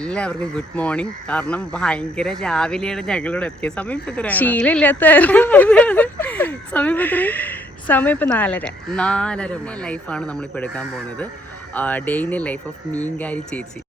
എല്ലാവർക്കും good morning. കാരണം ഭയങ്കര രാവിലെയാണ് ഞങ്ങളോട് എത്തിയ സമയം. ശീലമില്ലാത്ത സമയം ഇപ്പൊ 4:30 ലൈഫാണ് നമ്മളിപ്പോൾ എടുക്കാൻ പോകുന്നത്. Day in a life of മീൻകാരി ചേച്ചി.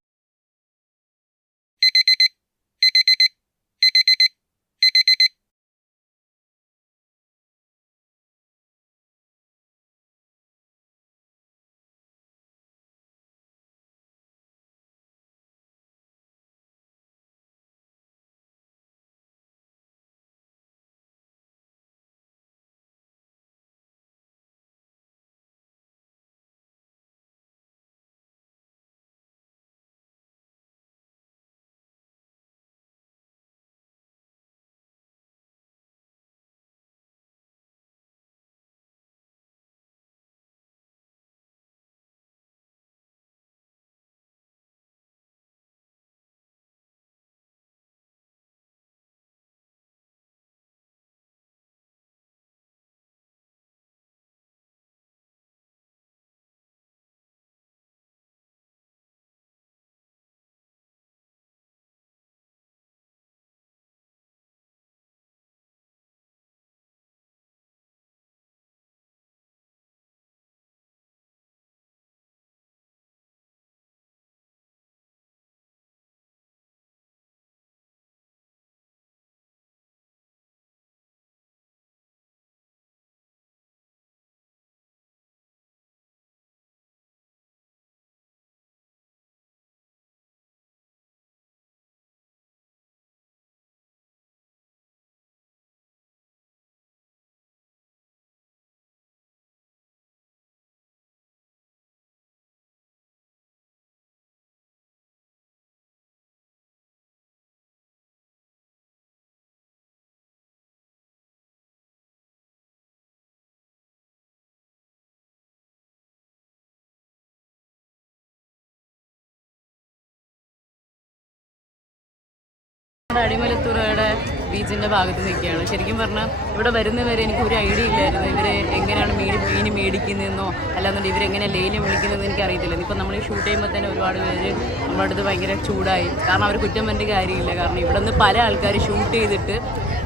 അടിമലത്തുറയുടെ ബീച്ചിൻ്റെ ഭാഗത്ത് നിൽക്കുകയാണ്. ശരിക്കും പറഞ്ഞാൽ ഇവിടെ വരുന്നവരെ എനിക്ക് ഒരു ഐഡിയ ഇല്ലായിരുന്നു ഇവരെ എങ്ങനെയാണ് മീൻ മേടിക്കുന്നതെന്നോ അല്ലാന്നുണ്ടെങ്കിൽ ഇവരെങ്ങനെ ലേലം വിളിക്കുന്നതെന്ന് എനിക്ക് അറിയത്തില്ല. ഇപ്പം നമ്മൾ ഈ ഷൂട്ട് ചെയ്യുമ്പോൾ തന്നെ ഒരുപാട് പേര് നമ്മുടെ അടുത്ത് ഭയങ്കര ചൂടായി. കാരണം അവർ കുറ്റം പറഞ്ഞ കാര്യമില്ല. കാരണം ഇവിടെ നിന്ന് പല ആൾക്കാർ ഷൂട്ട് ചെയ്തിട്ട്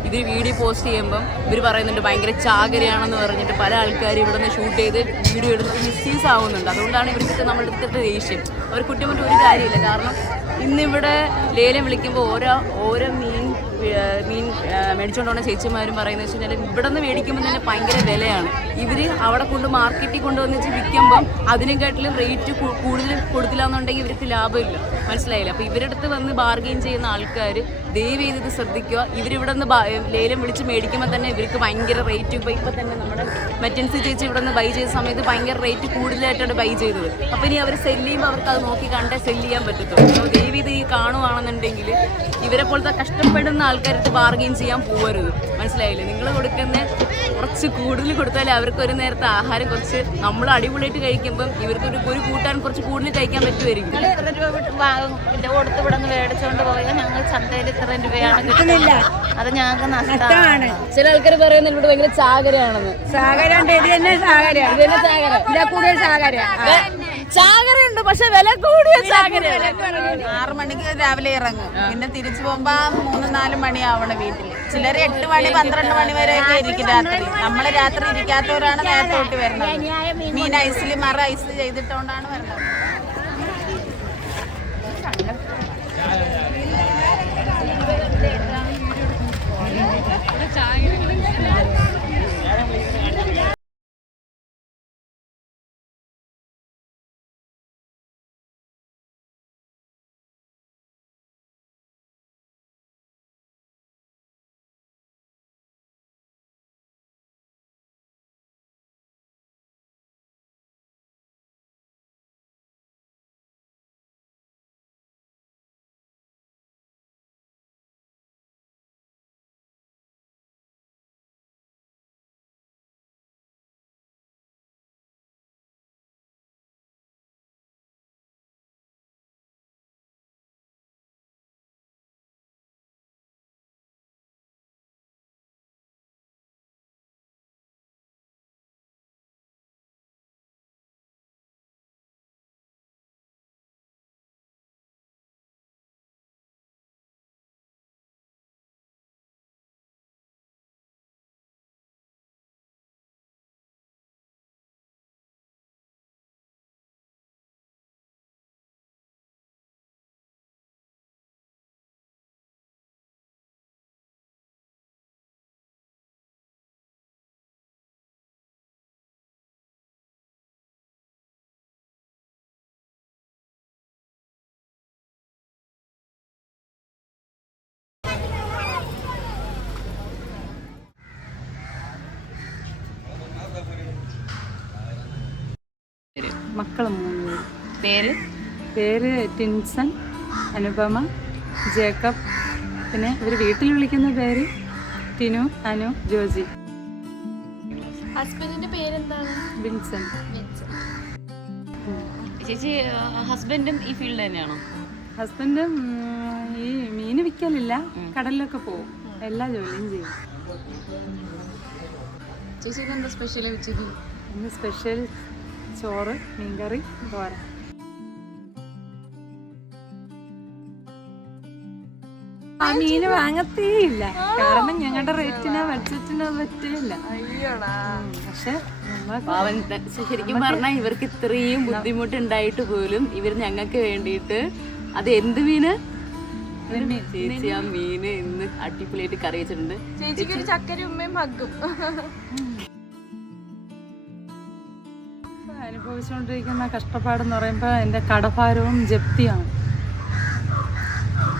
ഇവർ വീഡിയോ പോസ്റ്റ് ചെയ്യുമ്പം ഇവർ പറയുന്നുണ്ട് ഭയങ്കര ചാകരയാണെന്ന് പറഞ്ഞിട്ട് പല ആൾക്കാർ ഇവിടെ നിന്ന് ഷൂട്ട് ചെയ്ത് വീഡിയോ എടുത്ത് മിസ്യൂസ് ആവുന്നുണ്ട്. അതുകൊണ്ടാണ് ഇവർക്ക് നമ്മുടെ അടുത്തിട്ട് ദേഷ്യം. അവർ കുറ്റം പറഞ്ഞ ഒരു കാര്യമില്ല. കാരണം ഇന്നിവിടെ ലേലം വിളിക്കുമ്പോൾ ഓരോ മീൻ മേടിച്ചുകൊണ്ട് പോകുന്ന ചേച്ചിമാരും പറയുന്നത് വെച്ച് കഴിഞ്ഞാൽ ഇവിടെ നിന്ന് മേടിക്കുമ്പോൾ തന്നെ ഭയങ്കര വിലയാണ്. ഇവർ അവിടെ കൊണ്ട് മാർക്കറ്റിൽ കൊണ്ടുവന്ന് വെച്ച് വിൽക്കുമ്പം അതിനെക്കാട്ടിലും റേറ്റ് കൂടുതൽ കൊടുത്തില്ല എന്നുണ്ടെങ്കിൽ ഇവർക്ക് ലാഭമില്ല. മനസ്സിലായില്ല. അപ്പോൾ ഇവരുടെ അടുത്ത് വന്ന് ബാർഗെയിൻ ചെയ്യുന്ന ആൾക്കാർ ദയവ് ചെയ്തത് ശ്രദ്ധിക്കുക. ഇവരിവിടെ നിന്ന് ലേലം വിളിച്ച് മേടിക്കുമ്പോൾ തന്നെ ഇവർക്ക് ഭയങ്കര റേറ്റ്. ഇപ്പോൾ തന്നെ നമ്മുടെ മെറ്റൻസി ചേച്ചി ഇവിടെ നിന്ന് ബൈ ചെയ്ത സമയത്ത് ഭയങ്കര റേറ്റ് കൂടുതലായിട്ടാണ് ബൈ ചെയ്തത്. അപ്പോൾ ഇനി അവർ സെല്ല് ചെയ്യുമ്പോൾ അവർക്ക് അത് നോക്കി കണ്ടേ സെല്ല് ചെയ്യാൻ പറ്റത്തുള്ളൂ. അപ്പോൾ ദയവ് ചെയ്ത് ഈ കാണുവാണെന്നുണ്ടെങ്കിൽ ഇവരെ പോലത്തെ കഷ്ടപ്പെടുന്ന ആൾക്കാർക്ക് ബാർഗെയിൻ ചെയ്യാൻ പോകരുത്. മനസ്സിലായില്ലേ. നിങ്ങൾ കൊടുക്കുന്ന കുറച്ച് കൂടുതൽ കൊടുത്താലേ അവർക്ക് ഒരു നേരത്തെ ആഹാരം കുറച്ച് നമ്മൾ അടിപൊളിയായിട്ട് കഴിക്കുമ്പം ഇവർക്ക് ഒരു കൂട്ടാൻ കുറച്ച് കൂടുതൽ കഴിക്കാൻ പറ്റുമായിരിക്കും. ഇത്ര രൂപ കൊടുത്ത് ഇവിടെ നിന്ന് മേടിച്ചുകൊണ്ട് പോയാൽ ഞങ്ങൾ ചന്തയിൽ ഇത്ര രൂപയാണ് കിട്ടുന്നില്ല. അത് ഞങ്ങൾക്ക് നഷ്ടമാണ്. ചില ആൾക്കാർ പറയുന്നത് ഇവിടെ ഭയങ്കര ചാകരയാണെന്ന്. ചാകരയുണ്ട്, പക്ഷെ വില കൂടിയ ചാകര. 6 മണിക്ക് രാവിലെ ഇറങ്ങും. പിന്നെ തിരിച്ചു പോകുമ്പോ 3-4 മണിയാവണം വീട്ടില്. ചിലര് 8 മണി 12 മണി വരെയൊക്കെ ഇരിക്കും രാത്രി. നമ്മള് രാത്രി ഇരിക്കാത്തവരാണ് നേരത്തെ തൊട്ട് വരുന്നത്. മീൻ ഐസിൽ ഐസ് ചെയ്തിട്ടുകൊണ്ടാണ് വരുന്നത്. മക്കൾ 3 പേര് പേര് ടിൻസൺ, അനുപമ, ജേക്കബ്. പിന്നെ ഇവർ വീട്ടിൽ വിളിക്കുന്ന പേര് ടിനു, അനു, ജോജി. ഹസ്ബൻഡിന്റെ പേരെന്താണ്? ബിൻസൺ. ചേച്ചി ഹസ്ബൻഡും ഈ ഫീൽഡ് തന്നെയാണോ? ഹസ്ബൻഡും ഈ മീൻ വിൽക്കലില്ല, കടലിലൊക്കെ പോകും, എല്ലാ ജോലിയും ചെയ്യും. ചേച്ചിക്ക് എന്താ സ്പെഷ്യൽ ഉച്ചയ്ക്ക്? ഇന്ന് സ്പെഷ്യൽ ചോറ്, മീൻകറി, തോരൻ. ആ മീന് വാങ്ങത്തേ ഇല്ല, കാരണം ഞങ്ങളുടെ റേറ്റിന് ബഡ്ജറ്റിന് പറ്റില്ല. പക്ഷെ ശരിക്കും പറഞ്ഞാൽ ഇവർക്ക് ഇത്രയും ബുദ്ധിമുട്ടുണ്ടായിട്ട് പോലും ഇവർ ഞങ്ങൾക്ക് വേണ്ടിയിട്ട് അത് എന്ത് മീന് ചേച്ചി ആ മീന് ഇന്ന് അടിപൊളിയായിട്ട് കറി വെച്ചിട്ടുണ്ട്. ചേച്ചിക്ക് ഒരു ചക്കര ഉമ്മയും മഗ്ഗും. അനുഭവിച്ചുകൊണ്ടിരിക്കുന്ന കഷ്ടപ്പാടെന്ന് പറയുമ്പോൾ എൻ്റെ കടഭാരവും ജപ്തിയാണ്.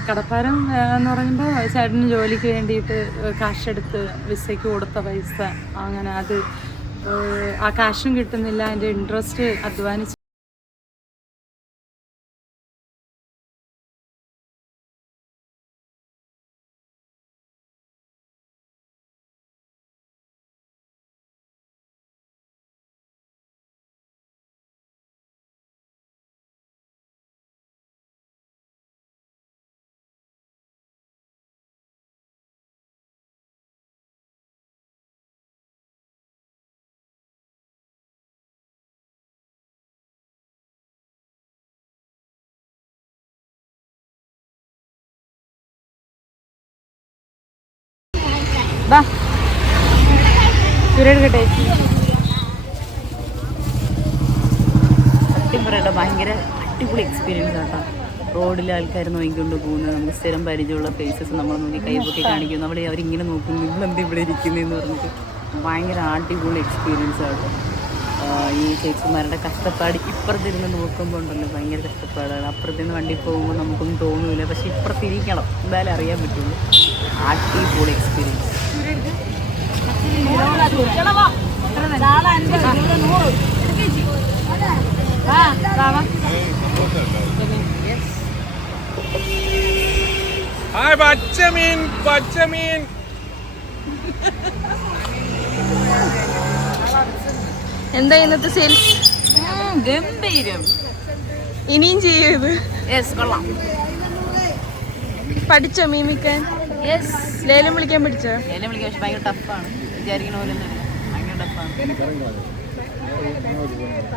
കടപ്പാരം എന്ന് പറയുമ്പോൾ ചേട്ടന് ജോലിക്ക് വേണ്ടിയിട്ട് കാശെടുത്ത് വിസയ്ക്ക് കൊടുത്ത പൈസ, അങ്ങനെ അത് ആ കാശും കിട്ടുന്നില്ല, അതിൻ്റെ ഇൻട്രസ്റ്റ് അധ്വാനിച്ച് സത്യം പറയട്ടെ ഭയങ്കര അടിപൊളി എക്സ്പീരിയൻസ് ആട്ടോ. റോഡിൽ ആൾക്കാർ നോക്കിക്കൊണ്ട് പോകുന്നത്, നമുക്ക് സ്ഥിരം പരിചയമുള്ള പ്ലേസസ് നമ്മൾ നോക്കി കൈപ്പൊക്കെ കാണിക്കും, നമ്മളെ അവരിങ്ങനെ നോക്കുന്നു, നിങ്ങളെന്ത് ഇവിടെ ഇരിക്കുന്നതെന്ന് പറഞ്ഞിട്ട് ഭയങ്കര അടിപൊളി എക്സ്പീരിയൻസ് ആട്ടോ. ഈ ചേച്ചിമാരുടെ കഷ്ടപ്പാട് ഇപ്പുറത്തിരുന്ന് നോക്കുമ്പോൾ ഉണ്ടല്ലോ ഭയങ്കര കഷ്ടപ്പാടാണ്. അപ്പുറത്തുനിന്ന് വണ്ടി പോകുമ്പോൾ നമുക്കൊന്നും തോന്നില്ല, പക്ഷെ ഇപ്പുറത്തിരിക്കണം, എന്തായാലും അറിയാൻ പറ്റുള്ളൂ. അടിപൊളി എക്സ്പീരിയൻസ്. പച്ചമീൻ പച്ചമീൻ എന്താ ഇന്നത്തെ സെയിൽസ്? ഗംഭീരം. ഇനിയും ചെയ്യും ഇത്? കൊള്ളാം. പഠിച്ചോ മീമിക്കാൻ? ലേലം വിളിക്കാൻ പഠിച്ചോ? ലേലം വിളിക്കാൻ പക്ഷെ ഭയങ്കര ടഫാണ്, വിചാരിക്കണ പോലെ ഒന്നും ഭയങ്കര ടഫാണ്,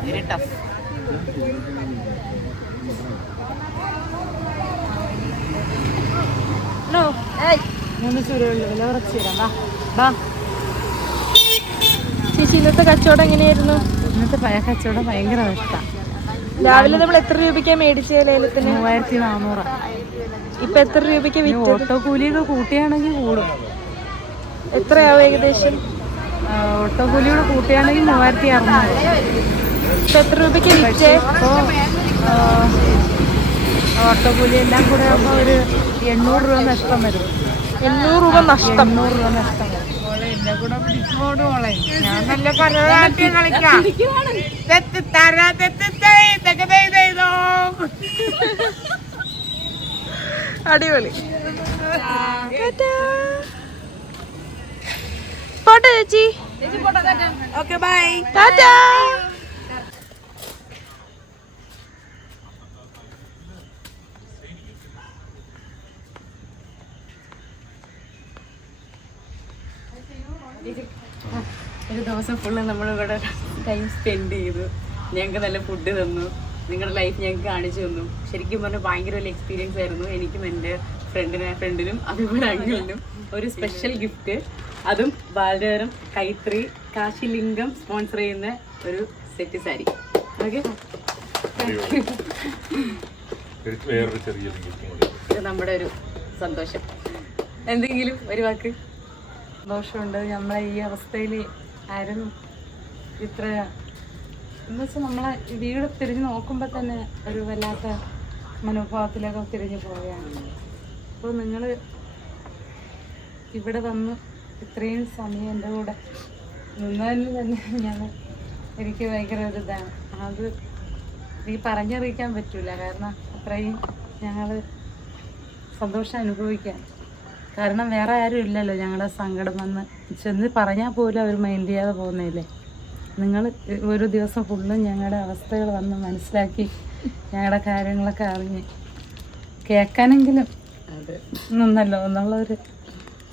വെരി ടഫ്. ചേച്ചി ഇന്നത്തെ കച്ചവടം എങ്ങനെയായിരുന്നു? ഇന്നത്തെ കച്ചവടം ഭയങ്കര നഷ്ടം. രാവിലെ നമ്മൾ എത്ര രൂപയ്ക്കാ മേടിച്ച ലേലത്തിന്? 3400. ഇപ്പൊ എത്ര രൂപയ്ക്ക് വിറ്റത്? ഓട്ടോ കൂലിയൊക്കെ കൂട്ടിയാണെങ്കിൽ കൂടും. എത്രയാവും ഏകദേശം? ഓട്ടോ കൂലിയോട് കൂട്ടിയാണെങ്കിൽ 3600. ഇപ്പൊ എത്ര രൂപയ്ക്ക് വിറ്റേ? ഓട്ടോ കൂലി എല്ലാം കൂടെ ആകുമ്പോൾ ഒരു 800 രൂപ നഷ്ടം വരും. 800 രൂപ നഷ്ടം. 800 രൂപ നഷ്ടം വരും. ഞാൻ നല്ല ഭരതനാട്യം കളിക്കാം. അടിപൊളി. പോട്ടെ ചേച്ചി. Okay bye. ടാറ്റാ. ഒരു ദിവസം ഫുള്ള് നമ്മളിവിടെ ടൈം സ്പെൻഡ് ചെയ്തു, ഞങ്ങൾക്ക് നല്ല ഫുഡ് തന്നു, നിങ്ങളുടെ ലൈഫ് ഞങ്ങൾക്ക് കാണിച്ചു തന്നു. ശരിക്കും പറഞ്ഞാൽ ഭയങ്കര വലിയ എക്സ്പീരിയൻസ് ആയിരുന്നു. എനിക്കും എൻ്റെ ഫ്രണ്ടിനും അതുപോലെ അങ്കിളിനും ഒരു സ്പെഷ്യൽ ഗിഫ്റ്റ്, അതും ബാലചരം കൈത്രി കാശിലിംഗം സ്പോൺസർ ചെയ്യുന്ന ഒരു സെറ്റ് സാരി. ഓക്കെ, ഇത് നമ്മുടെ ഒരു സന്തോഷം. എന്തെങ്കിലും ഒരു വാക്ക്? സന്തോഷമുണ്ട്. നമ്മളെ ഈ അവസ്ഥയിൽ ആരും ഇത്ര എന്ന് വെച്ചാൽ നമ്മളെ വീട് തിരിഞ്ഞ് നോക്കുമ്പോൾ തന്നെ ഒരു വല്ലാത്ത മനോഭാവത്തിലൊക്കെ തിരിഞ്ഞു പോവുകയാണ്. അപ്പോൾ നിങ്ങൾ ഇവിടെ വന്ന് ഇത്രയും സമയം എൻ്റെ കൂടെ നിന്നതിന് തന്നെ എനിക്ക് ഭയങ്കര ഒരു ഇതാണ്. അത് എനിക്ക് പറഞ്ഞറിയിക്കാൻ പറ്റൂല. കാരണം അത്രയും ഞങ്ങൾ സന്തോഷം അനുഭവിക്കാൻ. കാരണം വേറെ ആരും ഇല്ലല്ലോ ഞങ്ങളുടെ സങ്കടം വന്ന് ചെന്ന് പറഞ്ഞാൽ പോലും അവർ മൈൻഡ് ചെയ്യാതെ പോകുന്നില്ലേ. നിങ്ങൾ ഒരു ദിവസം ഫുള്ളും ഞങ്ങളുടെ അവസ്ഥകൾ വന്ന് മനസ്സിലാക്കി ഞങ്ങളുടെ കാര്യങ്ങളൊക്കെ അറിഞ്ഞ് കേൾക്കാനെങ്കിലും നിന്നല്ലോ എന്നുള്ളൊരു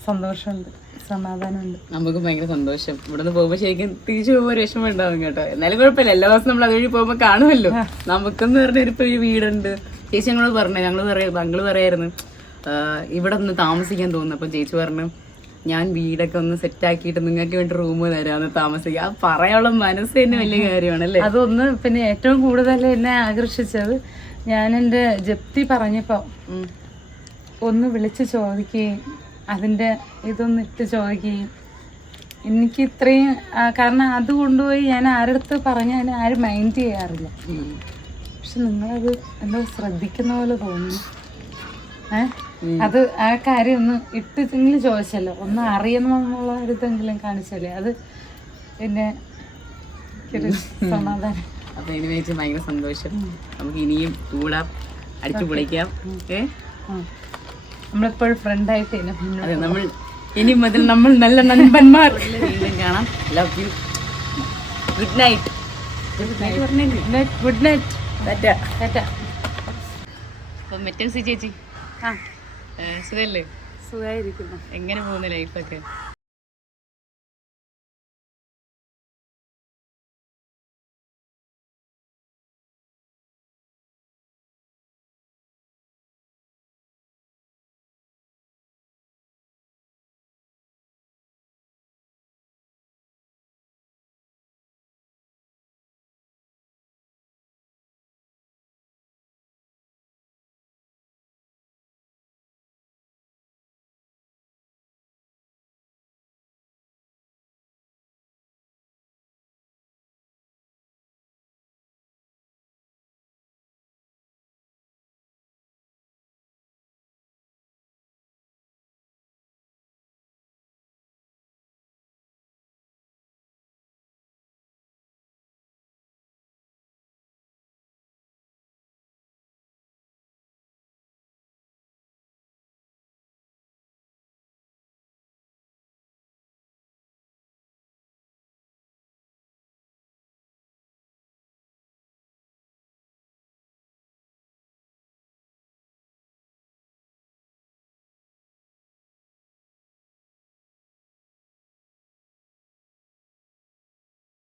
സന്തോഷമുണ്ട്, സമാധാനമുണ്ട്. നമുക്ക് ഭയങ്കര സന്തോഷം. ഇവിടുന്ന് പോകുമ്പോൾ ശരിക്കും തിരിച്ചു പോകുമ്പോൾ ഒരു വിഷമം ഉണ്ടാവും കേട്ടോ. എന്നാലും കുഴപ്പമില്ല, എല്ലാ ദിവസവും നമ്മൾ അതുവഴി പോകുമ്പോൾ കാണുമല്ലോ. നമുക്കെന്ന് പറഞ്ഞ ഒരു വീടുണ്ട്. ചേച്ചി ഞങ്ങളോട് പറഞ്ഞു, ഞങ്ങൾ പറയായിരുന്നു ഇവിടെ ഒന്ന് താമസിക്കാൻ തോന്നുന്നു. അപ്പം ചേച്ചി പറഞ്ഞു ഞാൻ വീടൊക്കെ ഒന്ന് സെറ്റാക്കിയിട്ട് നിങ്ങൾക്ക് വേണ്ടി റൂം തരാമെന്ന് താമസിക്കുക. ആ പറയാനുള്ള മനസ്സ് തന്നെ വലിയ കാര്യമാണല്ലേ. അതൊന്ന് പിന്നെ ഏറ്റവും കൂടുതൽ എന്നെ ആകർഷിച്ചത് ഞാൻ എൻ്റെ ജപ്തി പറഞ്ഞപ്പോൾ ഒന്ന് വിളിച്ച് ചോദിക്കുകയും അതിൻ്റെ ഇതൊന്ന് ഇട്ട് ചോദിക്കുകയും എനിക്ക് ഇത്രയും കാരണം അത് കൊണ്ടുപോയി ഞാൻ ആരടുത്ത് പറഞ്ഞാൽ ആരും മൈൻഡ് ചെയ്യാറില്ല. പക്ഷെ നിങ്ങളത് എന്തോ ശ്രദ്ധിക്കുന്ന പോലെ തോന്നുന്നു. അത് ആ കാര്യം ഒന്ന് ഇട്ടെങ്കിലും ചോദിച്ചല്ലോ, ഒന്ന് അറിയണമെന്നുള്ള ഒരിതെങ്കിലും കാണിച്ചല്ലേ, അത് പിന്നെ ഒരു സമാധാനം. അപ്പൊ ഇതിന് വെച്ച് ഭയങ്കര സന്തോഷം. നമുക്ക് ഇനിയും കൂടാം, അടിച്ചു പൊളിക്കാം. നമ്മളെപ്പോഴും ഫ്രണ്ടായിട്ട് അതെ, നമ്മൾ ഇനി മുതൽ നമ്മൾ നല്ല നண்பന്മാർ. വീണ്ടും കാണാം. Love you. Good night. Good night. അപ്പൊ മെറ്റൻസി ചേച്ചി സുഖല്ലേ? സുഖമായിരിക്കുന്നു. എങ്ങനെ പോകുന്നു ലൈഫൊക്കെ?